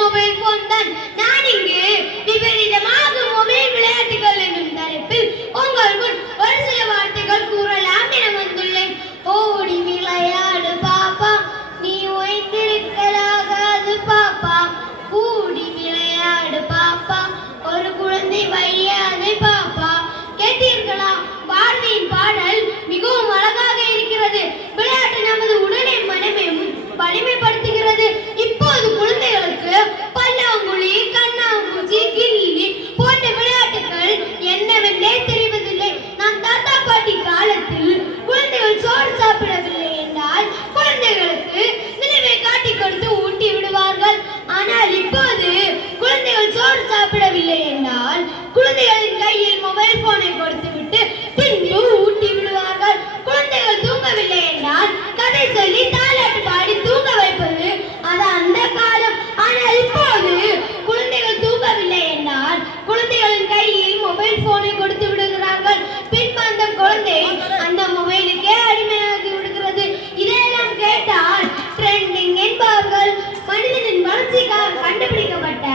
Mobile phone தான். நான் இங்கு விபரீதமாக மொபைல் விளையாட்டுகள் என்னும் தலைப்பில் உங்கள் முன் ஒரு சில வார்த்தைகள் கூறலாம் என வந்துள்ளேன். ஓடி விளையாடு பாப்பா, நீ ஓய்ந்திருக்கலாகாது பாப்பா. கூடி விளையாடு பாப்பா, ஒரு குழந்தை வழியாதை பாப்பா. கேட்டீர்களா? பாரதியின் பாடல் மிகவும் அழகாக இருக்கிறது. விளையாட்டு நமது உடலை மனமையும் வலிமைப்படுத்துகிறது. இப்போது குழந்தைகளுக்கு பல்லாங்குழி, கண்ணாமூச்சி, கில்லி போன்ற விளையாட்டுகள் என்னவென்றே தெரிவதில்லை. நம் தாத்தா பாட்டி காலத்தில் குழந்தைகள் சோறு சாப்பிடவில்லை என்றால் குழந்தைகளுக்கு நினைவை காட்டி கொடுத்து ஊட்டி விடுவார்கள். ஆனால் இப்போது குழந்தைகள் சோறு சாப்பிடவில்லை என்றால் குழந்தைகளின் கையில் மொபைல் போனை கொடுத்துவிட்டு பின்பு ஊட்டி விடுவார்கள். குழந்தைகள் தூங்கவில்லை என்றால் கதை சொல்லி தாலாட்டு பாடி தூங்க வைப்பது அது அந்த காலம். ஆனால் இப்போது குழந்தைகள் தூங்கவில்லை என்றால் குழந்தைகளின் கையில் மொபைல் போனை கொடுத்து விடுகிறார்கள். பின்பு அந்த குழந்தை அந்த மொபைலுக்கே அடிமையாகி விடுகிறது. இதையெல்லாம் கேட்டால் ட்ரெண்டிங் என்பார்கள். மனிதனின் வளர்ச்சிக்காக கண்டுபிடிக்கப்பட்ட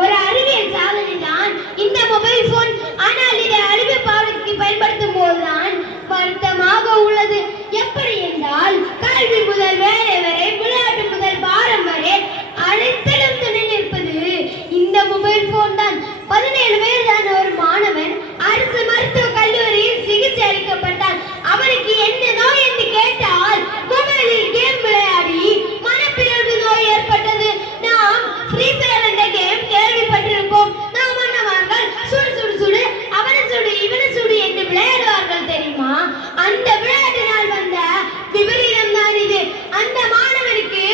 ஒரு அறிவியல் சாதனை தான் இந்த மொபைல் போன். ஆனால் இதை அறிவியல் பாடத்திற்கு பயன்படுத்தும் போதுதான் வருத்தமாக உள்ளது. எப்படி என்றால் கல்வி முதல் வேலை வரை, விளையாட்டு முதல் பாரம் வரை அனைத்திலும் துணை நிற்பது இந்த மொபைல் போன் தான். 17 வயதான ஒரு மாணவன் அரசு மருத்துவக் கல்லூரியில் சிகிச்சை அளிக்கப்பட்டார். அவருக்கு என்ன நோய் என்று கேட்டால் மொபைலில் கேம் விளையாடி மனப்பிறழ்வு நோய் ஏற்பட்டது. நாம் ஃப்ரீ ஃபயர் என்ற கேம் கேள்விப்பட்டிருப்போம். நாம் மன்னவர்கள் சுடு சுடு சுடு, அவனை சுடு இவனை சுடு என்று விளையாடுவார்கள் தெரியுமா? அந்த விளையாட்டினால் வந்த விபரீதம் தான் இது. அந்த மாணவனுக்கு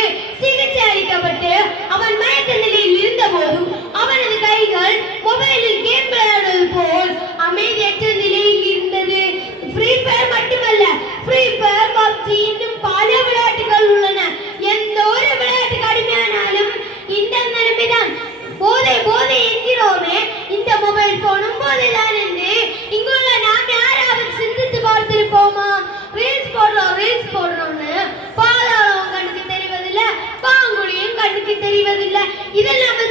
சிகிச்சை அளிக்கப்பட்டு அவன் மயக்க நிலையில் இருந்த போதும் அவனது கைகள் மொபைலில் கேம் விளையாடுவது போல் அமைதியற்ற நிலையில் இருந்தது. ஃப்ரீ ஃபயர் மட்டுமல்ல, ஃப்ரீ ஃபயர், பப்ஜி இன்னும் பல விளையாட்டுகள் உள்ளன. எந்த ஒரு விளையாட்டுக்கு அடிமையானாலும் இந்த நிலைமைதான். போதை போதை என்கிறோமே, இந்த மொபைல் போனும் போதைதான் என்று இங்குள்ள நாம் யாராவது சிந்தித்து பார்த்திருப்போமா? ரீல்ஸ் போடுறோம்னு பாதாளம் கண்ணுக்கு தெரிவதில்லை, பாங்குழியும் கண்ணுக்கு தெரிவதில்லை. இதில் நம்ம